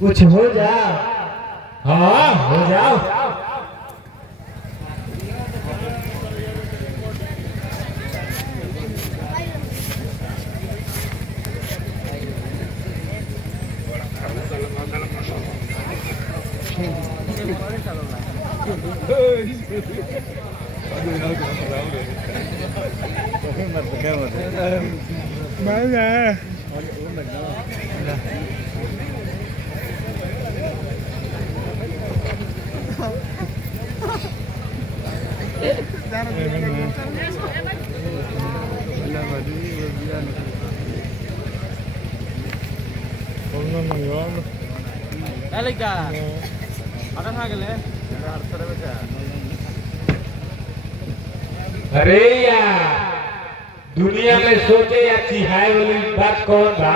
कुछ हो जाओ। हाँ हो जाओ। अरे यार दुनिया में सोचे या चिहाय वाली बात कौन बा?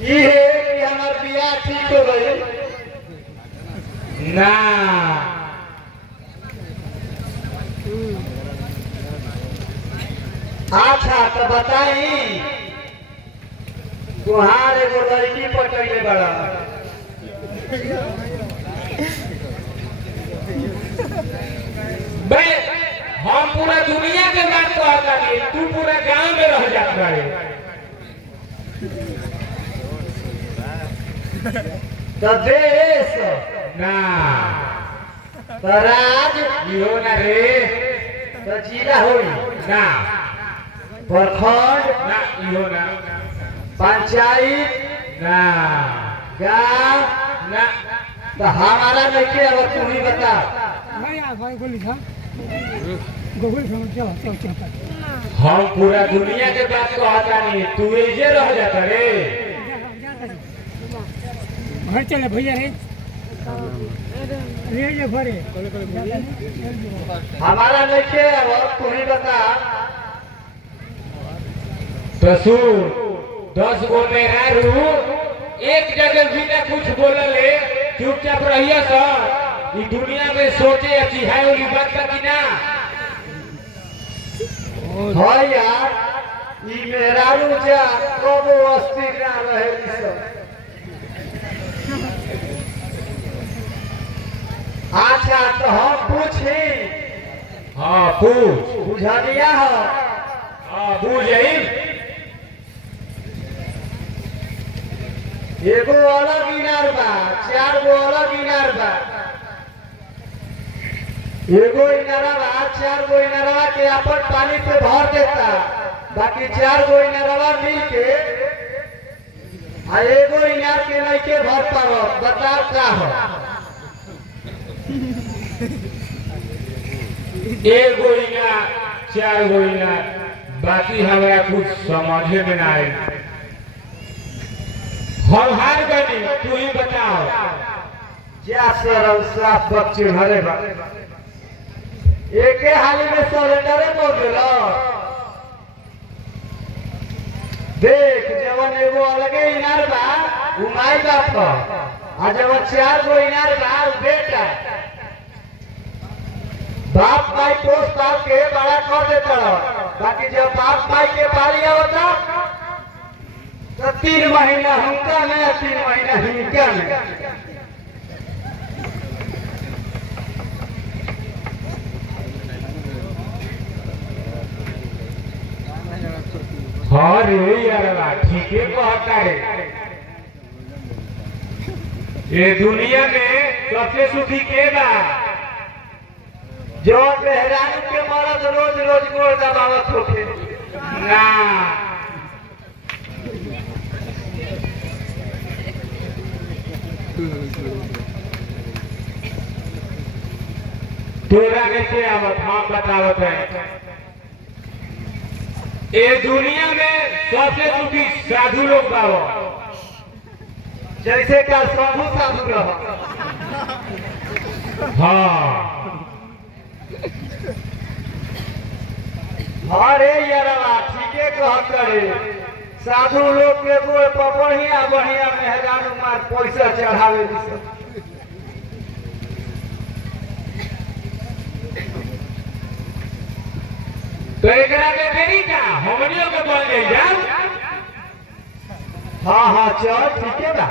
ये है कि हमार बियाह ठीक हो गई ना। अच्छा तो बताई तुहार एगो लड़की पटैले बड़ा बे हम पूरा दुनिया के बात कहता नहीं, तू पूरा गांव में रह जाता है। तो देश ना तो राज हो ना रे, तो जिला हो ना, प्रखंड ना हो ना, पंचायत ना, गांव ना, तो हमारा नहीं। अब तू ही बता। हम पूरा दुनिया के बात कहता नहीं, तू ऐसे रह जाता रे। घर चले भैया रे भरे हमारा नहीं। अब तू ही बता। तो सुन 10 गो मेरा रू एक जगह भी ना कुछ बोलले, चुपचाप रहिए सर। ये दुनिया में सोचे अच्छी है वाली बात का कि ना? हाँ यार ये मेरा रू जा कब अस्थिर ना रहे सब। अच्छा तो हम पूछे। हाँ पूछ बुझा दिया है। हाँ बुझ एगो अलग इनार बा, 4 गो अलग इनार बा। एगो इनारवा 4 गो इनारवा के अपन पानी पे भर देता, बाकी 4 गो इनारवा मिल के एगो इनार के नहीं के भर पाओ। बताओ क्या हो? एगो इनार 4 गो इनार, बाकी हमारा कुछ समझे में ना आए। हम हार गए, तू ही बताओ। क्या सर साफ बच्चे भरे बा एक हाली में सरेंडर कर दिला। देख जवन एगो अलगे इनार बा उ माई बाप का, आ जवन 4 गो इनार बा उ बेटा। बाप माई पोस पाल के बड़ा कर देता, बाकी जब बाप माई के पाली होता तो 3 महीना हुनका में 3 महीना हिनका में। हाँ रे यार ठीक है कहता है। ये दुनिया में सबसे सुखी के बा जो मेहरान के मरद रोज रोज गोड़ दबावत होके ना। तोरा कैसे आवत हम बतावत है। ये दुनिया में सबसे सुखी साधु लोग बाबा, जैसे का साधु साधु रहो। हाँ अरे यारवा ठीक है कहत रे। साधु लोग के गोड़ पर बढ़िया बढ़िया मेहरान मार पैसा चढ़ावे। तो एकरा के देरी का हमनियों के बन गई जाओ। हाँ हाँ चल ठीक है बा